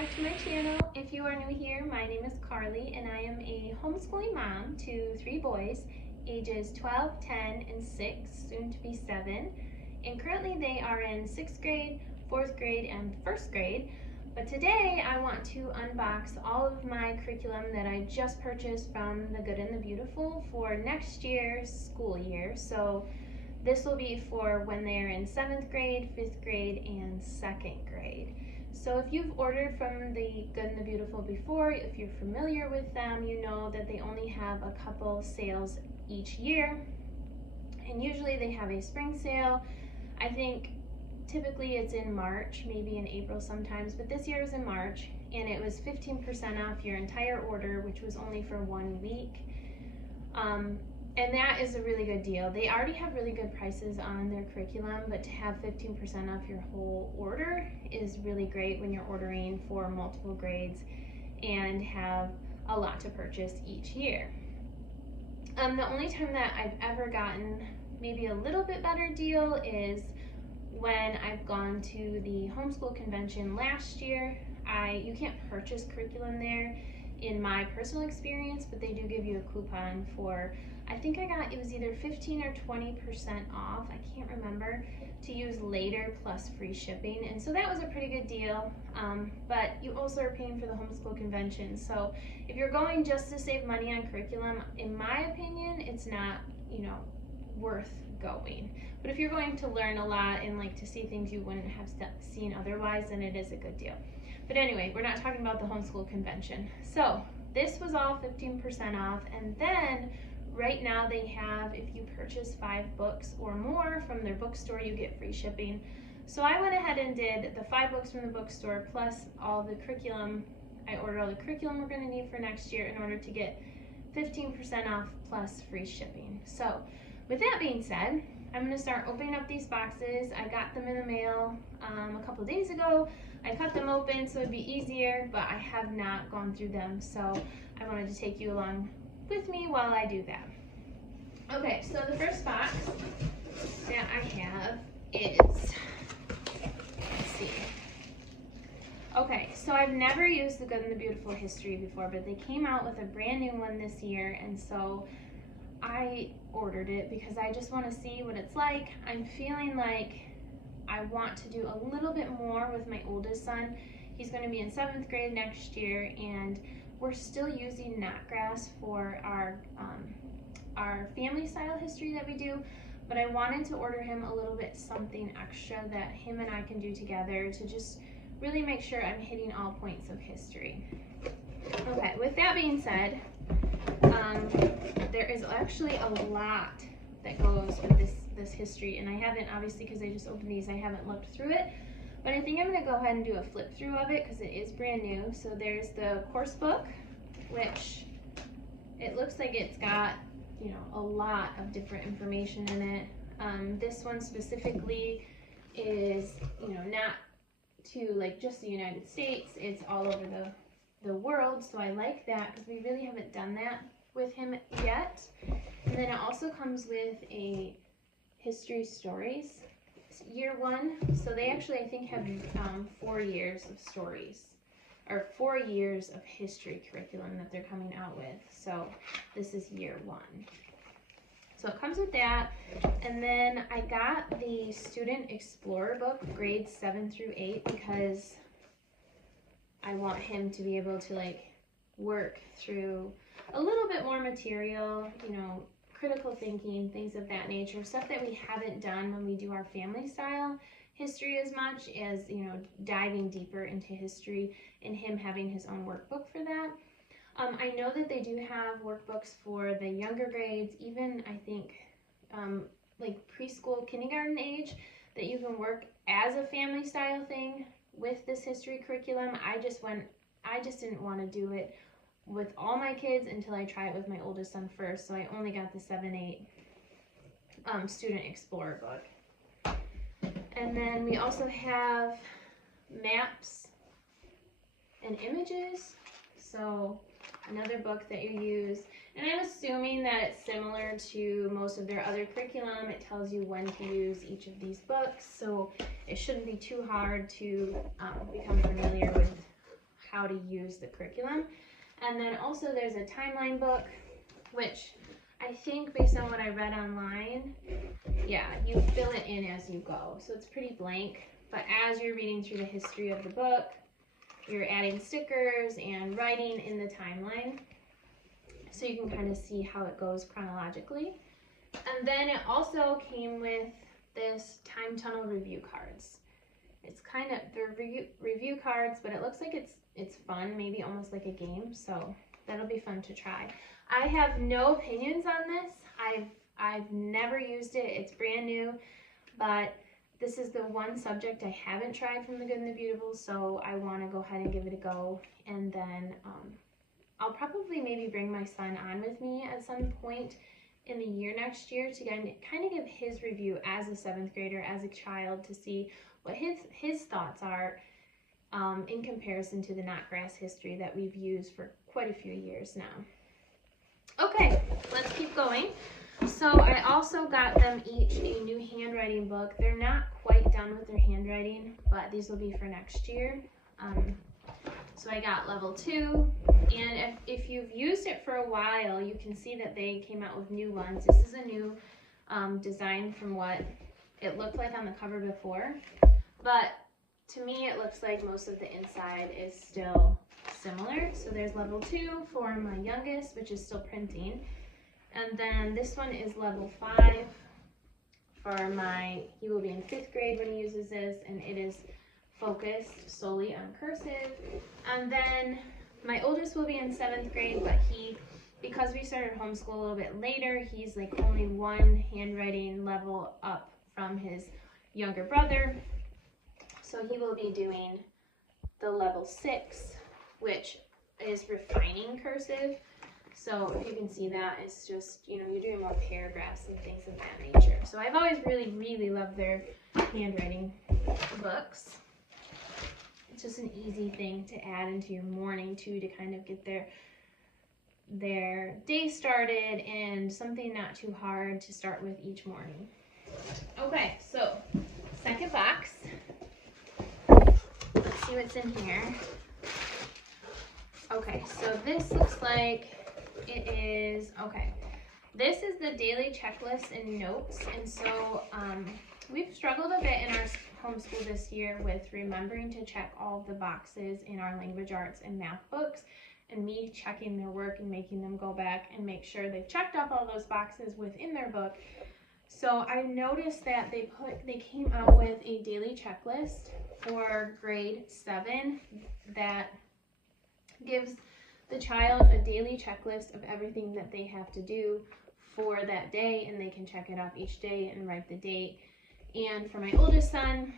back to my channel. If you are new here, my name is Carly and I am a homeschooling mom to 3 boys, ages 12, 10, and 6, soon to be 7. And currently they are in 6th grade, 4th grade, and 1st grade. But today I want to unbox all of my curriculum that I just purchased from The Good and the Beautiful for next year's school year. So this will be for when they're in 7th grade, 5th grade, and 2nd grade. So if you've ordered from The Good and the Beautiful before, if you're familiar with them, you know that they only have a couple sales each year. And usually they have a spring sale. I think typically it's in March, maybe in April sometimes, but this year was in March, and it was 15% off your entire order, which was only for 1 week. And that is a really good deal. They already have really good prices on their curriculum, but to have 15% off your whole order is really great when you're ordering for multiple grades and have a lot to purchase each year. The only time that I've ever gotten maybe a little bit better deal is when I've gone to the homeschool convention last year. You can't purchase curriculum there in my personal experience, but they do give you a coupon for, I think it was either 15 or 20% off, I can't remember, to use later plus free shipping. And so that was a pretty good deal, but you also are paying for the homeschool convention. So if you're going just to save money on curriculum, in my opinion, it's not, worth going. But if you're going to learn a lot and like to see things you wouldn't have seen otherwise, then it is a good deal. But anyway, we're not talking about the homeschool convention. So this was all 15% off, and then right now they have, if you purchase 5 books or more from their bookstore, you get free shipping. So I went ahead and did the 5 books from the bookstore plus all the curriculum. I ordered all the curriculum we're going to need for next year in order to get 15% off plus free shipping. So with that being said, I'm going to start opening up these boxes. I got them in the mail a couple days ago. I cut them open so it'd be easier, but I have not gone through them, so I wanted to take you along with me while I do that. Okay, so the first box that I have is, let's see. Okay, so I've never used The Good and the Beautiful History before, but they came out with a brand new one this year, and so I ordered it because I just want to see what it's like. I'm feeling like I want to do a little bit more with my oldest son. He's going to be in 7th grade next year, and we're still using knotgrass for our family style history that we do, but I wanted to order him a little bit something extra that him and I can do together to just really make sure I'm hitting all points of history. Okay, with that being said, there is actually a lot that goes with this history, and I haven't, obviously because I just opened these, I haven't looked through it, but I think I'm going to go ahead and do a flip through of it because it is brand new. So there's the course book, which it looks like it's got a lot of different information in it. This one specifically is not to like just the United States, it's all over the world, so I like that because we really haven't done that with him yet. And then it also comes with a history stories year 1, so they actually I think have 4 years of stories, or 4 years of history curriculum that they're coming out with. So this is year 1. So it comes with that, and then I got the Student Explorer book, grades 7 through 8, because I want him to be able to like work through a little bit more material, critical thinking, things of that nature, stuff that we haven't done when we do our family style history as much as, diving deeper into history and him having his own workbook for that. I know that they do have workbooks for the younger grades, even I think like preschool, kindergarten age, that you can work as a family style thing with this history curriculum. I just didn't want to do it with all my kids until I try it with my oldest son first, so I only got the 7-8 Student Explorer book. And then we also have maps and images, so another book that you use, and I'm assuming that it's similar to most of their other curriculum. It tells you when to use each of these books, so it shouldn't be too hard to become familiar with how to use the curriculum. And then also there's a timeline book, which I think based on what I read online, yeah, you fill it in as you go. So it's pretty blank, but as you're reading through the history of the book, you're adding stickers and writing in the timeline, so you can kind of see how it goes chronologically. And then it also came with this time tunnel review cards. It's kind of, they're review cards, but it looks like it's fun, maybe almost like a game, so that'll be fun to try. I have no opinions on this. I've never used it. It's brand new, but this is the one subject I haven't tried from The Good and the Beautiful, so I want to go ahead and give it a go. And then I'll probably maybe bring my son on with me at some point in the year next year to kind of give his review as a 7th grader, as a child, to see what his thoughts are in comparison to the Not Grass history that we've used for quite a few years now. Okay, let's keep going. So I also got them each a new handwriting book. They're not quite done with their handwriting, but these will be for next year. So I got level 2, and if you've used it for a while, you can see that they came out with new ones. This is a new design from what it looked like on the cover before, but to me it looks like most of the inside is still similar. So there's level 2 for my youngest, which is still printing, and then this one is level 5 for he will be in 5th grade when he uses this, and it is focused solely on cursive. And then my oldest will be in 7th grade, but because we started homeschool a little bit later, he's like only one handwriting level up from his younger brother. So he will be doing the level 6, which is refining cursive. So if you can see that, it's just, you're doing more paragraphs and things of that nature. So I've always really, really loved their handwriting books. It's just an easy thing to add into your morning too, to kind of get their day started, and something not too hard to start with each morning. Okay, so second box. Let's see what's in here. Okay, so this looks like it is, okay, this is the daily checklist and notes. And so we've struggled a bit in our homeschool this year with remembering to check all of the boxes in our language arts and math books, and me checking their work and making them go back and make sure they've checked off all those boxes within their book. So I noticed that they came out with a daily checklist for grade 7 that gives the child a daily checklist of everything that they have to do for that day, and they can check it off each day and write the date. And for my oldest son,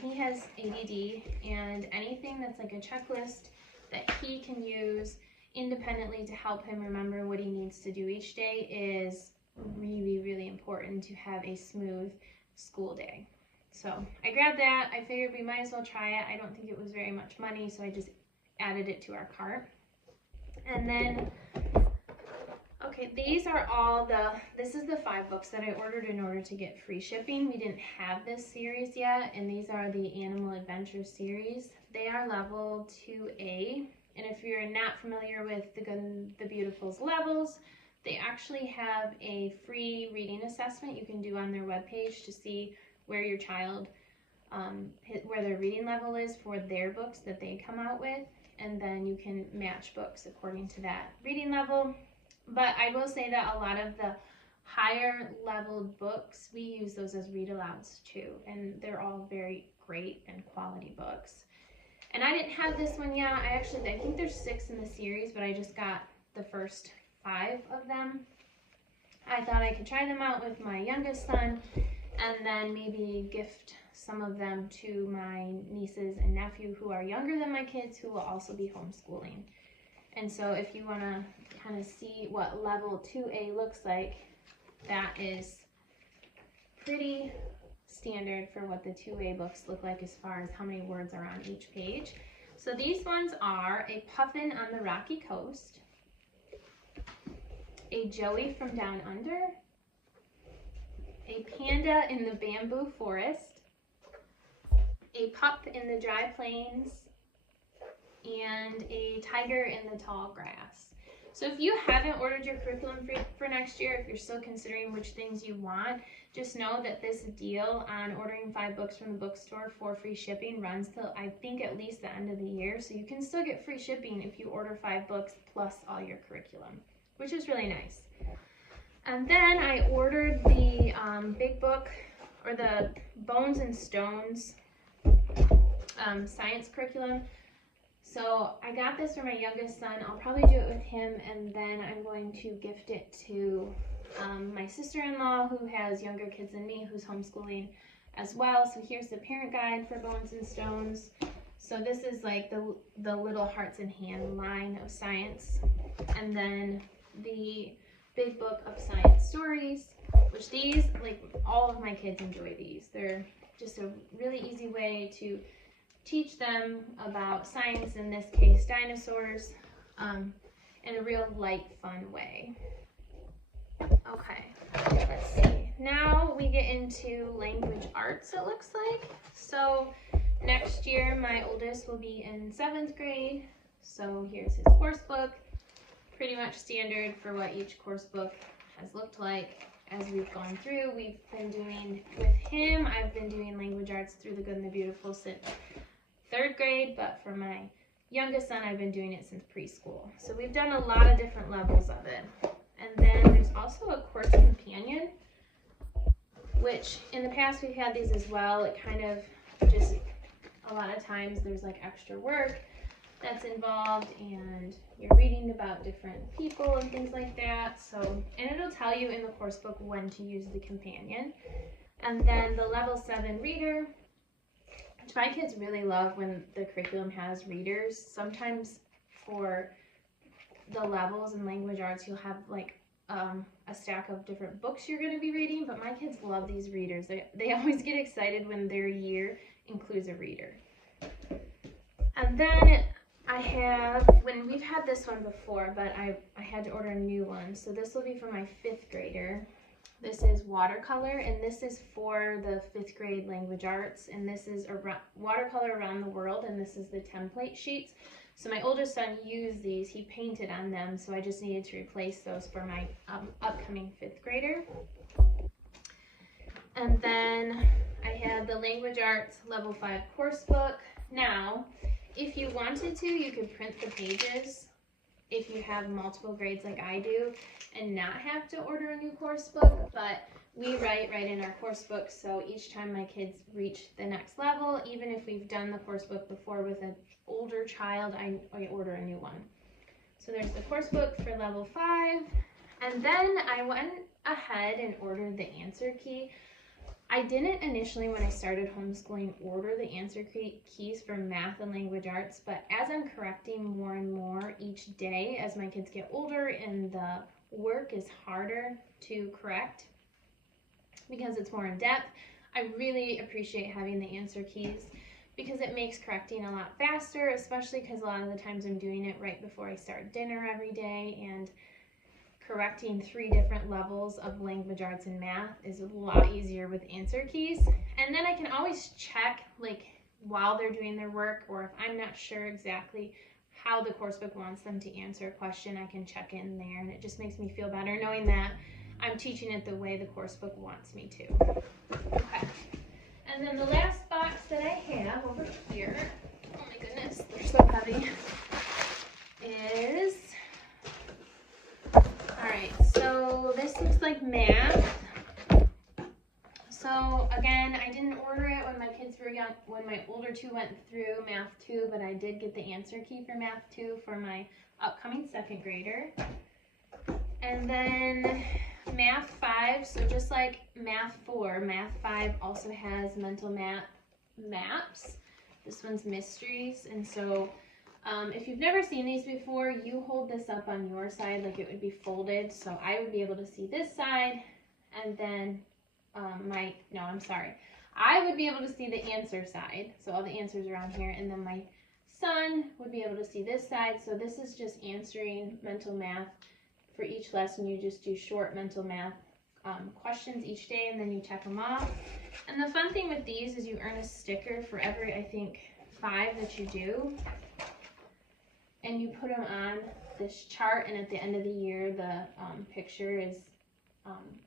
he has ADD, and anything that's like a checklist that he can use independently to help him remember what he needs to do each day is really, really important to have a smooth school day. So I grabbed that. I figured we might as well try it. I don't think it was very much money, so I just added it to our cart. And then, okay, these are all this is the 5 books that I ordered in order to get free shipping. We didn't have this series yet, and these are the Animal Adventure series. They are level 2A, and if you're not familiar with The Good and the Beautiful's levels, they actually have a free reading assessment you can do on their webpage to see where your child, where their reading level is for their books that they come out with, and then you can match books according to that reading level. But I will say that a lot of the higher leveled books, we use those as read alouds too, and they're all very great and quality books. And I didn't have this one yet. I think there's 6 in the series, but I just got the first 5 of them. I thought I could try them out with my youngest son, and then maybe gift some of them to my nieces and nephew who are younger than my kids, who will also be homeschooling. And so if you want to kind of see what level 2A looks like, that is pretty standard for what the 2A books look like as far as how many words are on each page. So these ones are a puffin on the rocky coast, a Joey from down under, a panda in the bamboo forest, a pup in the dry plains, and a tiger in the tall grass. So if you haven't ordered your curriculum for next year, if you're still considering which things you want, just know that this deal on ordering 5 books from the bookstore for free shipping runs till I think at least the end of the year. So you can still get free shipping if you order 5 books plus all your curriculum, which is really nice. And then I ordered the big book, or the Bones and Stones science curriculum. So I got this for my youngest son. I'll probably do it with him, and then I'm going to gift it to my sister-in-law who has younger kids than me, who's homeschooling as well. So here's the parent guide for Bones and Stones. So this is like the little hearts and hand line of science. And then the big book of science stories, which these, like, all of my kids enjoy these. They're just a really easy way to teach them about science, in this case dinosaurs, in a real light, fun way. Okay, let's see. Now we get into language arts, it looks like. So next year my oldest will be in 7th grade. So here's his course book. Pretty much standard for what each course book has looked like as we've gone through. We've been doing, with him, I've been doing language arts through the Good and the Beautiful since 3rd grade, but for my youngest son, I've been doing it since preschool. So we've done a lot of different levels of it. And then there's also a course companion, which in the past we've had these as well. It kind of just, a lot of times there's like extra work that's involved, and you're reading about different people and things like that. So, and it'll tell you in the course book when to use the companion. And then the level 7 reader, which my kids really love when the curriculum has readers. Sometimes for the levels in language arts, you'll have like a stack of different books you're going to be reading, but my kids love these readers. They always get excited when their year includes a reader. And then I have, when we've had this one before, but I had to order a new one. So this will be for my 5th grader. This is watercolor, and this is for the 5th grade language arts. And this is watercolor around the world, and this is the template sheets. So my oldest son used these. He painted on them, so I just needed to replace those for my upcoming 5th grader. And then I had the language arts level 5 course book. Now, if you wanted to, you could print the pages if you have multiple grades like I do and not have to order a new course book, but we write right in our course book, so each time my kids reach the next level, even if we've done the course book before with an older child, I order a new one. So there's the course book for level 5, and then I went ahead and ordered the answer key. I didn't initially, when I started homeschooling, order the answer keys for math and language arts, but as I'm correcting more and more each day as my kids get older and the work is harder to correct because it's more in depth, I really appreciate having the answer keys because it makes correcting a lot faster, especially because a lot of the times I'm doing it right before I start dinner every day, and correcting 3 different levels of language arts and math is a lot easier with answer keys. And then I can always check, like, while they're doing their work, or if I'm not sure exactly how the coursebook wants them to answer a question, I can check in there, and it just makes me feel better knowing that I'm teaching it the way the coursebook wants me to. Okay. And then the last box that I have over here, oh my goodness, they're so heavy, is, alright, so this looks like math. So again, I didn't order it when my kids were young, when my older 2 went through math 2, but I did get the answer key for math 2 for my upcoming 2nd grader. And then math 5, so just like math 4, math 5 also has mental math maps. This one's mysteries, and so if you've never seen these before, you hold this up on your side like it would be folded, so I would be able to see this side, and then I would be able to see the answer side, so all the answers are on here, and then my son would be able to see this side. So this is just answering mental math. For each lesson, you just do short mental math questions each day, and then you check them off. And the fun thing with these is you earn a sticker for every, I think, 5 that you do. and you put them on this chart, and at the end of the year the picture is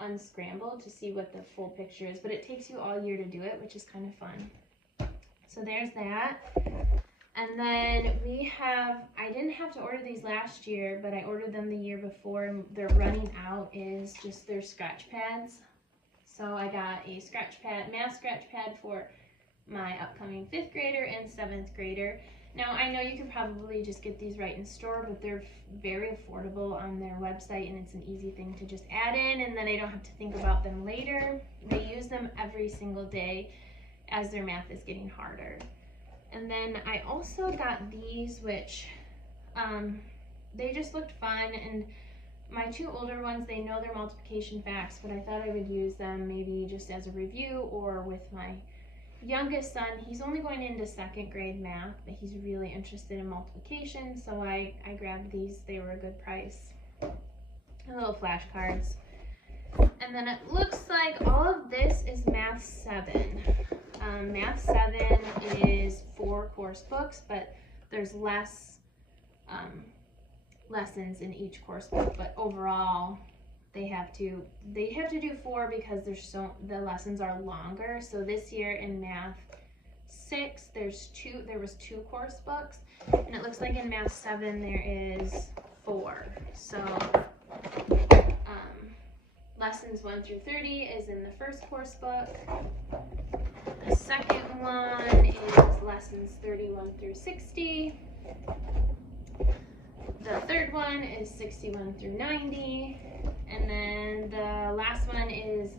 unscrambled to see what the full picture is, but it takes you all year to do it, which is kind of fun. So there's that. And then we have, I didn't have to order these last year, but I ordered them the year before, and they're running out, is just their scratch pads. So I got a scratch pad, math scratch pad for my upcoming 5th grader and 7th grader. Now I know you can probably just get these right in store, but they're very affordable on their website, and it's an easy thing to just add in, and then I don't have to think about them later. They use them every single day as their math is getting harder. And then I also got these, which they just looked fun, and my 2 older ones, they know their multiplication facts, but I thought I would use them maybe just as a review, or with my youngest son. He's only going into 2nd grade math, but he's really interested in multiplication, so I grabbed these. They were a good price. And little flashcards. And then it looks like all of this is Math 7. Math 7 is 4 course books, but there's less lessons in each course book, but overall they have to do 4 because the lessons are longer. So this year in Math 6 there was 2 course books, and it looks like in Math 7 there is 4. So lessons 1 through 30 is in the 1st course book. The 2nd one is lessons 31 through 60. The 3rd one is 61 through 90. And then the last one is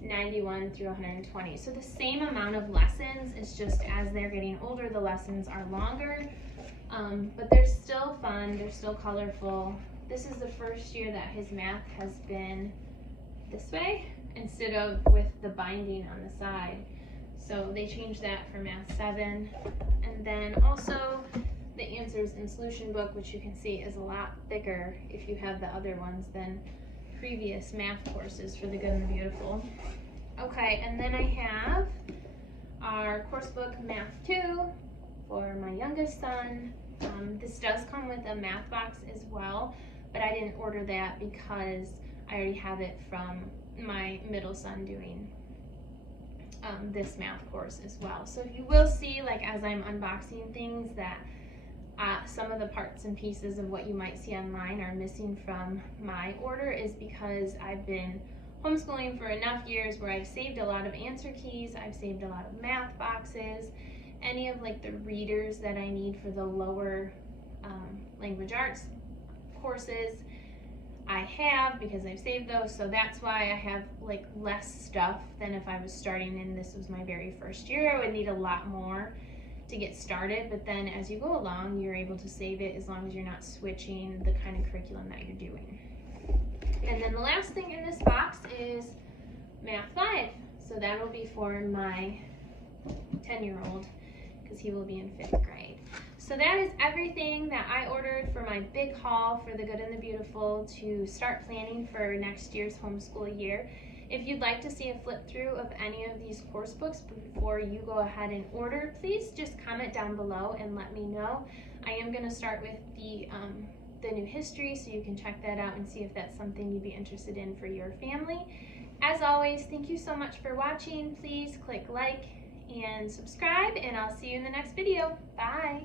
91 through 120. So the same amount of lessons, it's just as they're getting older, the lessons are longer. But they're still fun, they're still colorful. This is the first year that his math has been this way instead of with the binding on the side. So they changed that for Math 7. And then also the answers and solution book, which you can see is a lot thicker if you have the other ones than previous math courses for the Good and the Beautiful. Okay, and then I have our course book Math 2 for my youngest son. This does come with a math box as well, but I didn't order that because I already have it from my middle son doing this math course as well. So you will see, like, as I'm unboxing things, that some of the parts and pieces of what you might see online are missing from my order, is because I've been homeschooling for enough years where I've saved a lot of answer keys, I've saved a lot of math boxes, any of like the readers that I need for the lower language arts courses I have, because I've saved those. So that's why I have like less stuff than if I was starting and this was my very first year. I would need a lot more to get started, but then as you go along you're able to save it as long as you're not switching the kind of curriculum that you're doing. And then the last thing in this box is Math 5. So that'll be for my 10-year-old because he will be in 5th grade. So that is everything that I ordered for my big haul for the Good and the Beautiful to start planning for next year's homeschool year. If you'd like to see a flip through of any of these course books before you go ahead and order, please just comment down below and let me know. I am going to start with the new history, so you can check that out and see if that's something you'd be interested in for your family. As always, thank you so much for watching. Please click like and subscribe, and I'll see you in the next video. Bye!